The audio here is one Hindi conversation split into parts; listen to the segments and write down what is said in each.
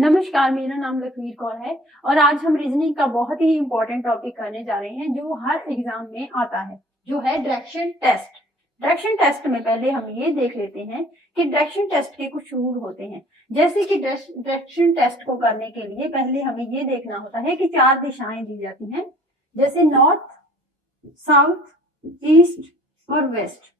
नमस्कार, मेरा नाम लखवीर कौर है और आज हम रीजनिंग का बहुत ही इंपॉर्टेंट टॉपिक करने जा रहे हैं जो हर एग्जाम में आता है, जो है डायरेक्शन टेस्ट। डायरेक्शन टेस्ट में पहले हम ये देख लेते हैं कि डायरेक्शन टेस्ट के कुछ रूल होते हैं। जैसे कि डायरेक्शन टेस्ट को करने के लिए पहले हमें ये देखना होता है कि 4 दिशाएं दी जाती हैं, जैसे नॉर्थ, साउथ, ईस्ट और वेस्ट।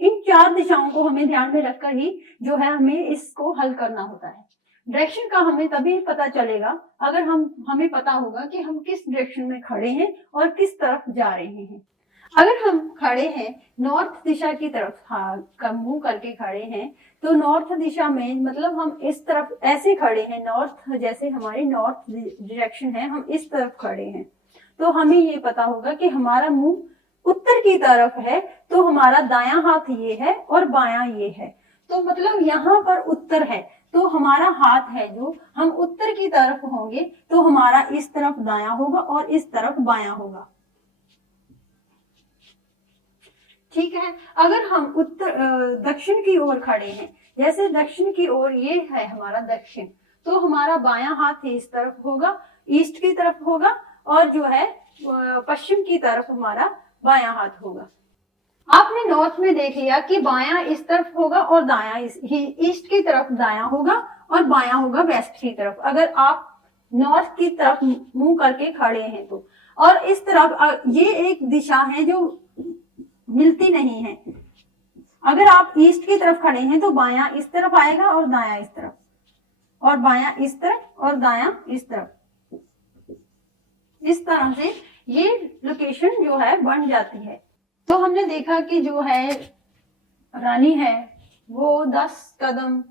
इन 4 दिशाओं को हमें ध्यान में रखकर ही जो है हमें इसको हल करना होता है। डायरेक्शन का हमें तभी पता चलेगा अगर हमें पता होगा कि हम किस डायरेक्शन में खड़े हैं और किस तरफ जा रहे हैं। अगर हम खड़े हैं नॉर्थ दिशा की तरफ, मुंह करके खड़े हैं, तो नॉर्थ दिशा में मतलब हम इस तरफ ऐसे खड़े हैं, नॉर्थ जैसे हमारी नॉर्थ डायरेक्शन है, हम इस तरफ खड़े हैं, तो हमें ये पता होगा कि हमारा मुंह उत्तर की तरफ है, तो हमारा दायां हाथ ये है और बायां ये है। तो मतलब यहाँ पर उत्तर है, तो हमारा हाथ है जो हम उत्तर की तरफ होंगे, तो हमारा इस तरफ दायां होगा और इस तरफ बायां होगा। ठीक है। अगर हम दक्षिण की ओर खड़े हैं, जैसे दक्षिण की ओर ये है हमारा दक्षिण, तो हमारा बायां हाथ इस तरफ होगा, ईस्ट की तरफ होगा, और जो है पश्चिम की तरफ हमारा बायां हाथ होगा। आपने नॉर्थ में देख लिया कि बायां इस तरफ होगा और दायां ईस्ट की तरफ दायां होगा और बायां होगा वेस्ट की तरफ। अगर आप नॉर्थ की तरफ मुंह करके खड़े हैं तो, और इस तरफ ये एक दिशा है जो मिलती नहीं है। अगर आप ईस्ट की तरफ खड़े हैं तो बायां इस तरफ आएगा और दायां इस तरफ, और बायां इस तरफ और दायां इस तरफ। इस तरह से ये लोकेशन जो है बन जाती है। तो हमने देखा कि जो है रानी है वो 10 कदम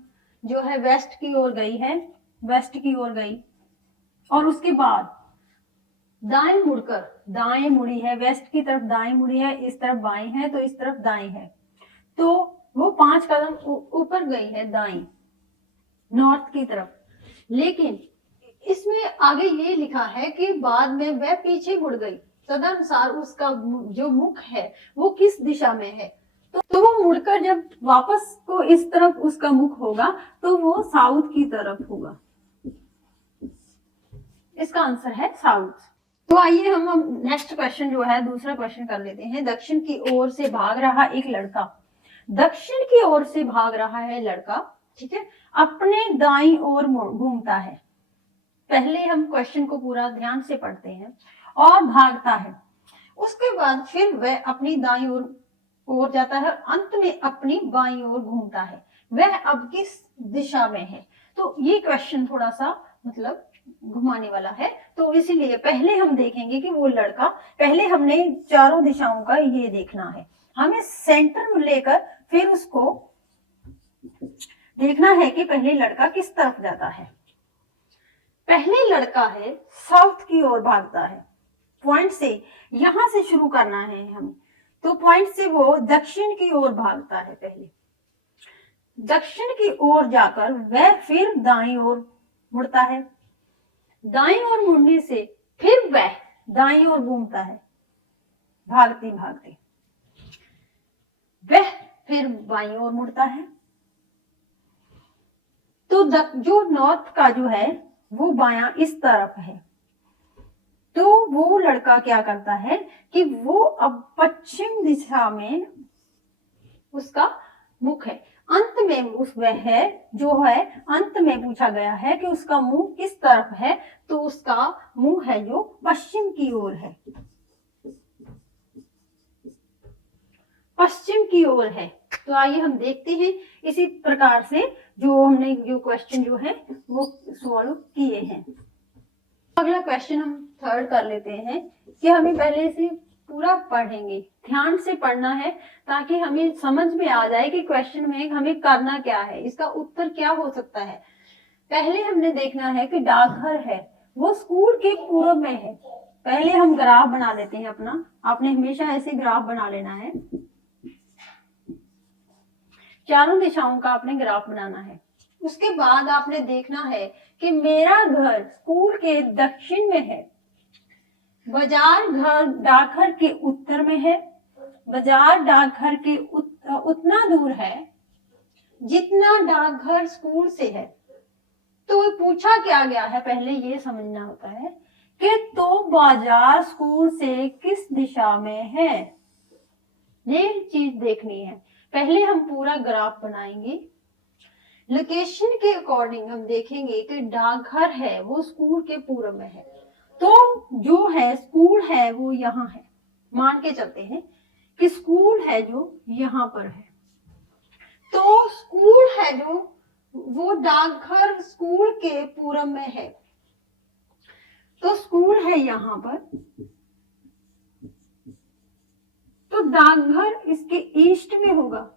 जो है वेस्ट की ओर गई है, वेस्ट की ओर गई, और उसके बाद दाएं मुड़कर दाएं मुड़ी है, वेस्ट की तरफ दाएं मुड़ी है, इस तरफ बाएं है, तो इस तरफ दाएं है, तो वो 5 कदम ऊपर गई है दाएं नॉर्थ की तरफ। लेकिन इसमें आगे ये लिखा है कि बाद में वह पीछे मुड़ गई, तदनुसार उसका जो मुख है वो किस दिशा में है, तो वो मुड़कर जब वापस को इस तरफ उसका मुख होगा तो वो साउथ की तरफ होगा। इसका आंसर है साउथ। तो आइए हम नेक्स्ट क्वेश्चन जो है दूसरा क्वेश्चन कर लेते हैं। दक्षिण की ओर से भाग रहा एक लड़का, दक्षिण की ओर से भाग रहा है लड़का, ठीक है, अपने दाईं ओर घूमता है। पहले हम क्वेश्चन को पूरा ध्यान से पढ़ते हैं। और भागता है, उसके बाद फिर वह अपनी दाईं ओर जाता है, अंत में अपनी बाईं ओर घूमता है। वह अब किस दिशा में है? तो ये क्वेश्चन थोड़ा सा मतलब घुमाने वाला है, तो इसीलिए पहले हम देखेंगे कि वो लड़का, पहले हमने चारों दिशाओं का ये देखना है, हमें सेंटर में लेकर फिर उसको देखना है कि पहले लड़का किस तरफ जाता है। पहले लड़का है साउथ की ओर भागता है, पॉइंट से यहां से शुरू करना है हमें, तो पॉइंट से वो दक्षिण की ओर भागता है। पहले दक्षिण की ओर जाकर वह फिर दाईं ओर मुड़ता है, दाईं ओर मुड़ने से फिर वह दाईं ओर घूमता है, भागते भागते वह फिर बाईं ओर मुड़ता है। तो जो नॉर्थ का जो है वो बायां इस तरफ है, तो वो लड़का क्या करता है कि वो अब पश्चिम दिशा में उसका मुख है। अंत में वह है जो है, अंत में पूछा गया है कि उसका मुंह किस तरफ है, तो उसका मुंह है जो पश्चिम की ओर है, पश्चिम की ओर है। तो आइए हम देखते हैं इसी प्रकार से जो हमने जो क्वेश्चन जो है वो सॉल्व किए हैं। अगला क्वेश्चन हम थर्ड कर लेते हैं कि हमें पहले से पूरा पढ़ेंगे, ध्यान से पढ़ना है ताकि हमें समझ में आ जाए कि क्वेश्चन में हमें करना क्या है, इसका उत्तर क्या हो सकता है। पहले हमने देखना है कि डाकघर है वो स्कूल के पूर्व में है। पहले हम ग्राफ बना लेते हैं अपना, आपने हमेशा ऐसे ग्राफ बना लेना है, चारों दिशाओं का आपने ग्राफ बनाना है। उसके बाद आपने देखना है कि मेरा घर स्कूल के दक्षिण में है, बाजार घर डाकघर के उत्तर में है, बाजार डाकघर के उतना दूर है जितना डाकघर स्कूल से है। तो पूछा क्या गया है, पहले ये समझना होता है कि तो बाजार स्कूल से किस दिशा में है, ये चीज देखनी है। पहले हम पूरा ग्राफ बनाएंगे, लोकेशन के अकॉर्डिंग हम देखेंगे कि डाकघर है वो स्कूल के पूर्व में है, तो जो है स्कूल है वो यहाँ है, मान के चलते हैं कि स्कूल है जो यहाँ पर है, तो स्कूल है जो वो डाकघर स्कूल के पूर्व में है, तो स्कूल है यहाँ पर, तो डाकघर इसके ईस्ट में होगा,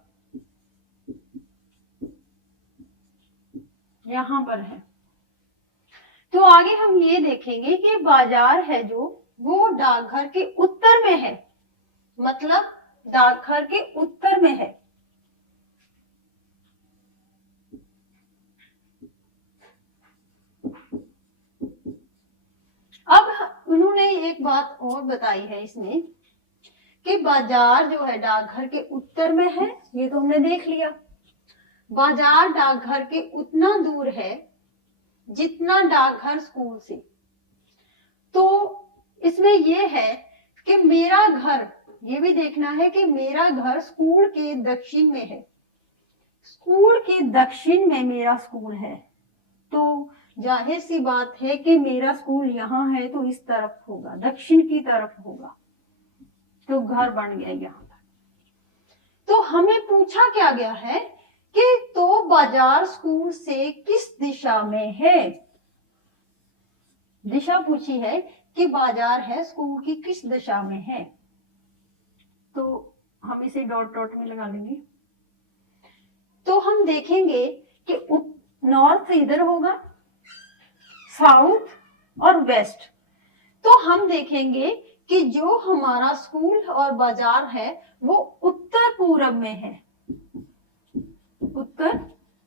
यहाँ पर है। तो आगे हम ये देखेंगे कि बाजार है जो वो डाकघर के उत्तर में है, मतलब डाकघर के उत्तर में है। अब उन्होंने एक बात और बताई है इसमें कि बाजार जो है डाकघर के उत्तर में है, ये तो हमने देख लिया। बाजार डाकघर के उतना दूर है जितना डाकघर स्कूल से। तो इसमें यह है कि मेरा घर, ये भी देखना है कि मेरा घर स्कूल के दक्षिण में है, स्कूल के दक्षिण में मेरा स्कूल है, तो जाहिर सी बात है कि मेरा स्कूल यहाँ है तो इस तरफ होगा, दक्षिण की तरफ होगा, तो घर बन गया यहाँ पर। तो हमें पूछा क्या गया है कि तो बाजार स्कूल से किस दिशा में है, दिशा पूछी है कि बाजार है स्कूल की किस दिशा में है, तो हम इसे डॉट डॉट में लगा लेंगे। तो हम देखेंगे कि नॉर्थ इधर होगा, साउथ और वेस्ट, तो हम देखेंगे कि जो हमारा स्कूल और बाजार है वो उत्तर पूर्व में है, उत्तर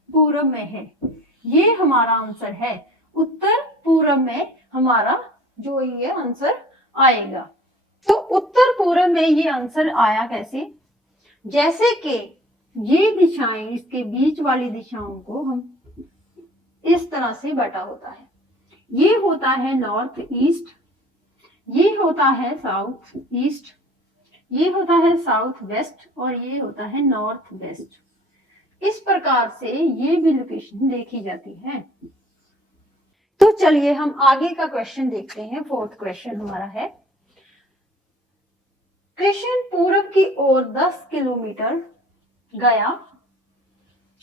पूर्व में है, ये हमारा आंसर है। उत्तर पूर्व में हमारा जो ये आंसर आएगा। तो उत्तर पूर्व में ये आंसर आया कैसे, जैसे कि ये दिशाएं, इसके बीच वाली दिशाओं को हम इस तरह से बटा होता है, ये होता है नॉर्थ ईस्ट, ये होता है साउथ ईस्ट, ये होता है साउथ वेस्ट और ये होता है नॉर्थ वेस्ट। इस प्रकार से ये भी लोकेशन देखी जाती है। तो चलिए हम आगे का क्वेश्चन देखते हैं। फोर्थ क्वेश्चन हमारा है, कृष्ण पूर्व की ओर 10 किलोमीटर गया।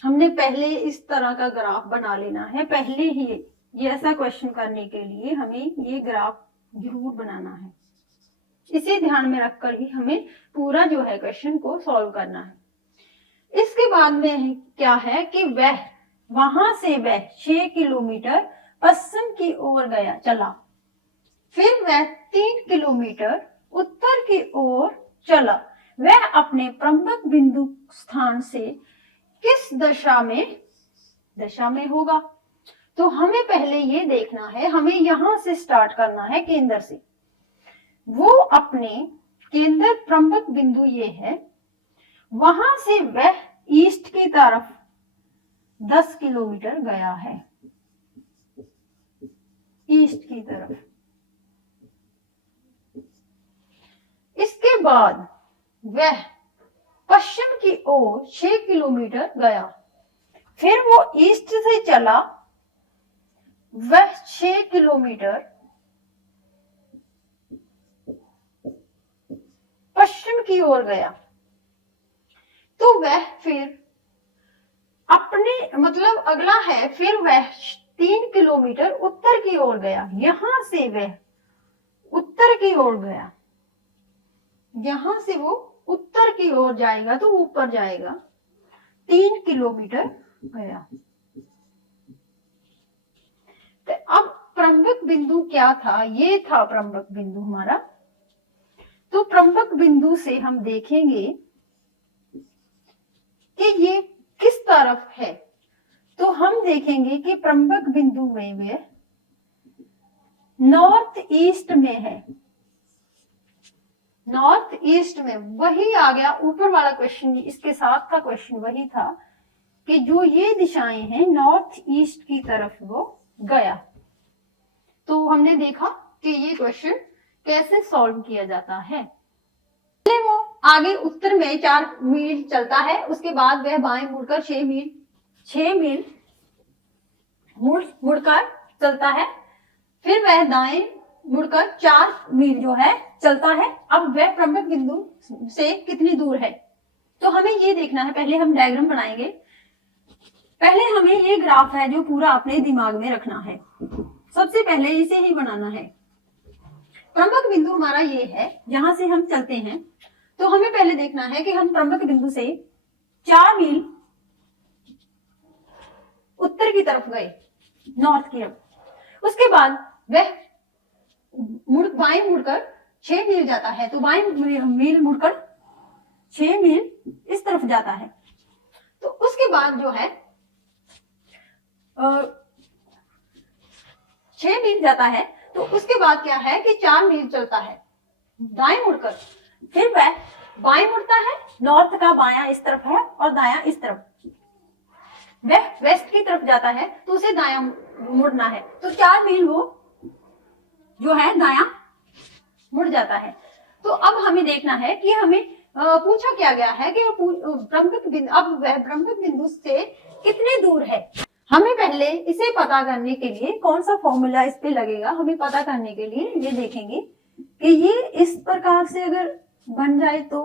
हमने पहले इस तरह का ग्राफ बना लेना है, पहले ही ये ऐसा क्वेश्चन करने के लिए हमें ये ग्राफ जरूर बनाना है, इसे ध्यान में रखकर ही हमें पूरा जो है क्वेश्चन को सॉल्व करना है। इसके बाद में क्या है कि वह वहां से वह 6 किलोमीटर पश्चिम की ओर गया चला, फिर वह 3 किलोमीटर उत्तर की ओर चला। वह अपने प्रमुख बिंदु स्थान से किस दशा में होगा। तो हमें पहले ये देखना है, हमें यहां से स्टार्ट करना है केंद्र से। वो अपने केंद्र प्रमुख बिंदु ये है, वहां से वह ईस्ट की तरफ 10 किलोमीटर गया है, ईस्ट की तरफ। इसके बाद वह पश्चिम की ओर 6 किलोमीटर गया, फिर वो ईस्ट से चला, वह 6 किलोमीटर पश्चिम की ओर गया। तो वह फिर अपने मतलब अगला है, फिर वह 3 किलोमीटर उत्तर की ओर गया, यहां से वह उत्तर की ओर गया, यहां से वो उत्तर की ओर जाएगा तो ऊपर जाएगा, 3 किलोमीटर गया। तो अब प्रमुख बिंदु क्या था, ये था प्रमुख बिंदु हमारा। तो प्रमुख बिंदु से हम देखेंगे कि ये किस तरफ है। तो हम देखेंगे कि प्रमुख बिंदु में वे नॉर्थ ईस्ट में है, नॉर्थ ईस्ट में। वही आ गया ऊपर वाला क्वेश्चन, इसके साथ का क्वेश्चन वही था कि जो ये दिशाएं हैं नॉर्थ ईस्ट की तरफ वो गया। तो हमने देखा कि ये क्वेश्चन कैसे सॉल्व किया जाता है। पहले वो आगे उत्तर में 4 मील चलता है, उसके बाद वह बाएं मुड़कर 6 मील मुड़कर चलता है, फिर वह दाएं मुड़कर 4 मील जो है चलता है। अब वह प्रमुख बिंदु से कितनी दूर है, तो हमें ये देखना है। पहले हम डायग्राम बनाएंगे। पहले हमें ये ग्राफ है जो पूरा अपने दिमाग में रखना है। सबसे पहले इसे ही बनाना है। प्रमुख बिंदु हमारा ये है, यहां से हम चलते हैं, तो हमें पहले देखना है कि हम प्रमुख बिंदु से 4 मील उत्तर की तरफ गए, नॉर्थ की तरफ। उसके बाद वह बाएं मुड़कर 6 मील जाता है, तो बाएं मील मुड़कर 6 मील इस तरफ जाता है। तो उसके बाद जो है 6 मील जाता है, तो उसके बाद क्या है कि 4 मील चलता है दाएं मुड़कर, फिर वह बाएं मुड़ता है। नॉर्थ का बायां इस तरफ है और दायां इस तरफ। वह वेस्ट की तरफ जाता है, तो उसे दायां मुड़ना है, तो 4 मील वो जो है दायां मुड़ जाता है। तो अब हमें देखना है कि हमें पूछा क्या गया है कि प्रमुख बिंदु, अब वह प्रमुख बिंदु से कितने दूर है। हमें पहले इसे पता करने के लिए कौन सा फॉर्मूला इस पे लगेगा, हमें पता करने के लिए ये देखेंगे कि ये इस प्रकार से अगर बन जाए तो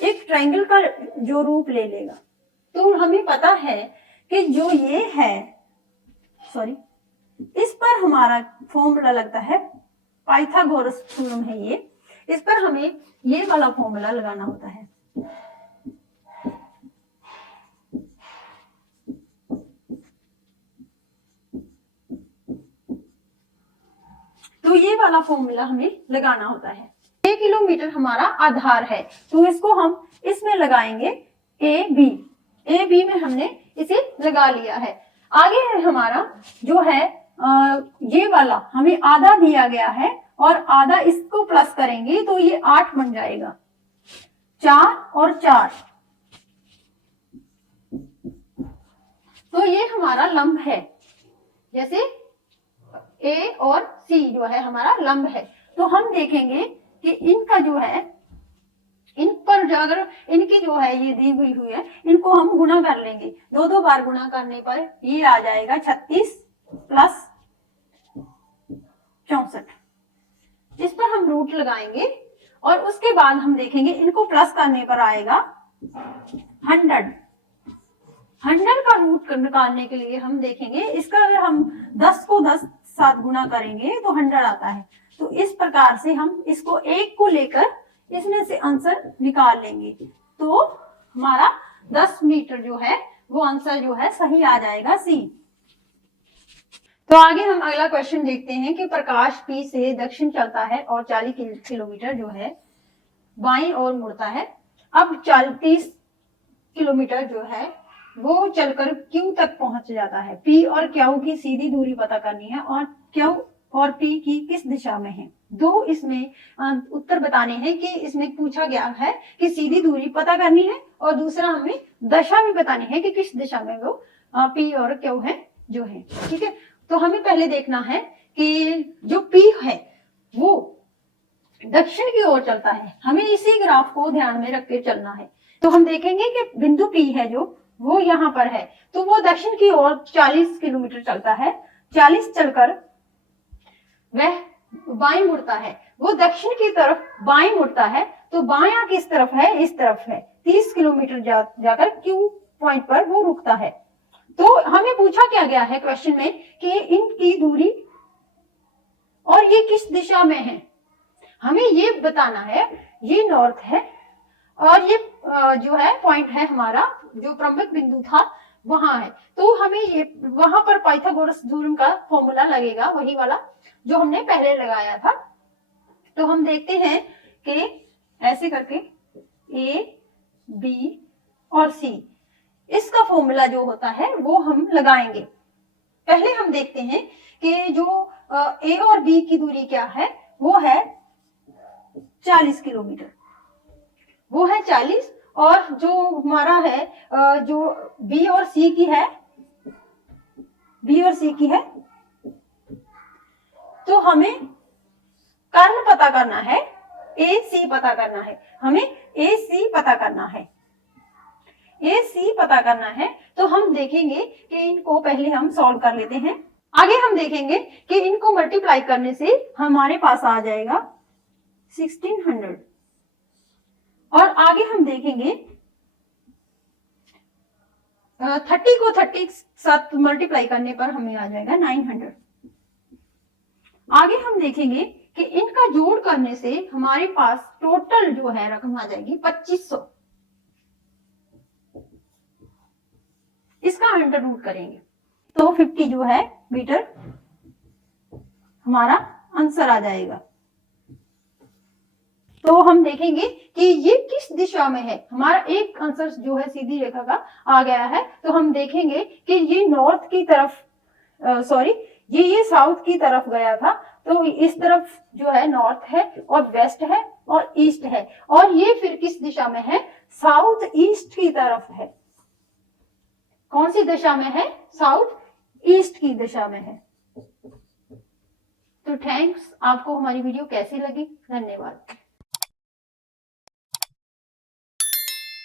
एक ट्रायंगल का जो रूप ले लेगा। तो हमें पता है कि जो ये है, सॉरी, इस पर हमारा फॉर्मूला लगता है, पाइथागोरस थ्योरम है ये। इस पर हमें ये वाला फॉर्मूला लगाना होता है। तो ये वाला फॉर्मूला हमें लगाना होता है। 6 किलोमीटर हमारा आधार है, तो इसको हम इसमें लगाएंगे ए बी में हमने इसे लगा लिया है। आगे है हमारा जो है ये वाला हमें आधा दिया गया है, और आधा इसको प्लस करेंगे तो ये 8 बन जाएगा। 4 और 4, तो ये हमारा लंब है। जैसे ए और सी जो है हमारा लंब है, तो हम देखेंगे कि इनका जो है, इन पर जो अगर इनकी जो है ये दी हुई है, इनको हम गुणा कर लेंगे। 2 बार गुणा करने पर ये आ जाएगा 36 प्लस 64। इस पर हम रूट लगाएंगे और उसके बाद हम देखेंगे इनको प्लस करने पर आएगा 100 का रूट निकालने के लिए हम देखेंगे इसका, अगर हम 10 को 10 साथ गुणा करेंगे तो 100 आता है। तो इस प्रकार से हम इसको 1 को लेकर इसमें से आंसर निकाल लेंगे, तो हमारा 10 मीटर जो है वो आंसर जो है सही आ जाएगा सी। तो आगे हम अगला क्वेश्चन देखते हैं कि प्रकाश पी से दक्षिण चलता है और 40 किलोमीटर जो है बाईं ओर मुड़ता है। अब 30 किलोमीटर जो है वो चलकर क्यू तक पहुंच जाता है। पी और क्यू की सीधी दूरी पता करनी है, और क्यू और पी की किस दिशा में है। 2 इसमें उत्तर बताने हैं कि इसमें पूछा गया है कि सीधी दूरी पता करनी है, और दूसरा हमें दशा भी बतानी है कि किस दिशा में वो पी और क्यू है जो है। ठीक है, तो हमें पहले देखना है कि जो पी है वो दक्षिण की ओर चलता है। हमें इसी ग्राफ को ध्यान में रख के चलना है। तो हम देखेंगे कि बिंदु पी है जो वो यहाँ पर है, तो वो दक्षिण की ओर 40 किलोमीटर चलता है। 40 चलकर वह बाएं मुड़ता है, वो दक्षिण की तरफ बाएं मुड़ता है, तो बायां किस तरफ है, इस तरफ है। 30 किलोमीटर जाकर क्यू पॉइंट पर वो रुकता है। तो हमें पूछा क्या गया है क्वेश्चन में कि इनकी दूरी और ये किस दिशा में है, हमें ये बताना है। ये नॉर्थ है और ये जो है पॉइंट है हमारा जो प्रमुख बिंदु था वहां है, तो हमें ये वहां पर पाइथागोरस थ्योरम का फॉर्मूला लगेगा, वही वाला जो हमने पहले लगाया था। तो हम देखते हैं कि ऐसे करके ए बी और सी, इसका फॉर्मूला जो होता है वो हम लगाएंगे। पहले हम देखते हैं कि जो ए और बी की दूरी क्या है, वो है 40 किलोमीटर, वो है 40 और जो हमारा है जो बी और सी की है, बी और सी की है, तो हमें कर्ल पता करना है, ए सी पता करना है, हमें ए सी पता करना है, ए सी पता करना है। तो हम देखेंगे कि इनको पहले हम सॉल्व कर लेते हैं। आगे हम देखेंगे कि इनको मल्टीप्लाई करने से हमारे पास आ जाएगा 1600 और आगे हम देखेंगे 30 को 30 साथ मल्टीप्लाई करने पर हमें आ जाएगा 900। आगे हम देखेंगे कि इनका जोड़ करने से हमारे पास टोटल जो है रकम आ जाएगी 2500। इसका अंडर रूट करेंगे तो 50 जो है मीटर हमारा आंसर आ जाएगा। तो हम देखेंगे कि ये किस दिशा में है। हमारा एक आंसर जो है सीधी रेखा का आ गया है, तो हम देखेंगे कि ये नॉर्थ की तरफ ये साउथ की तरफ गया था, तो इस तरफ जो है नॉर्थ है और वेस्ट है और ईस्ट है, और ये फिर किस दिशा में है, साउथ ईस्ट की तरफ है। कौन सी दिशा में है, साउथ ईस्ट की दिशा में है। तो थैंक्स। आपको हमारी वीडियो कैसी लगी, धन्यवाद।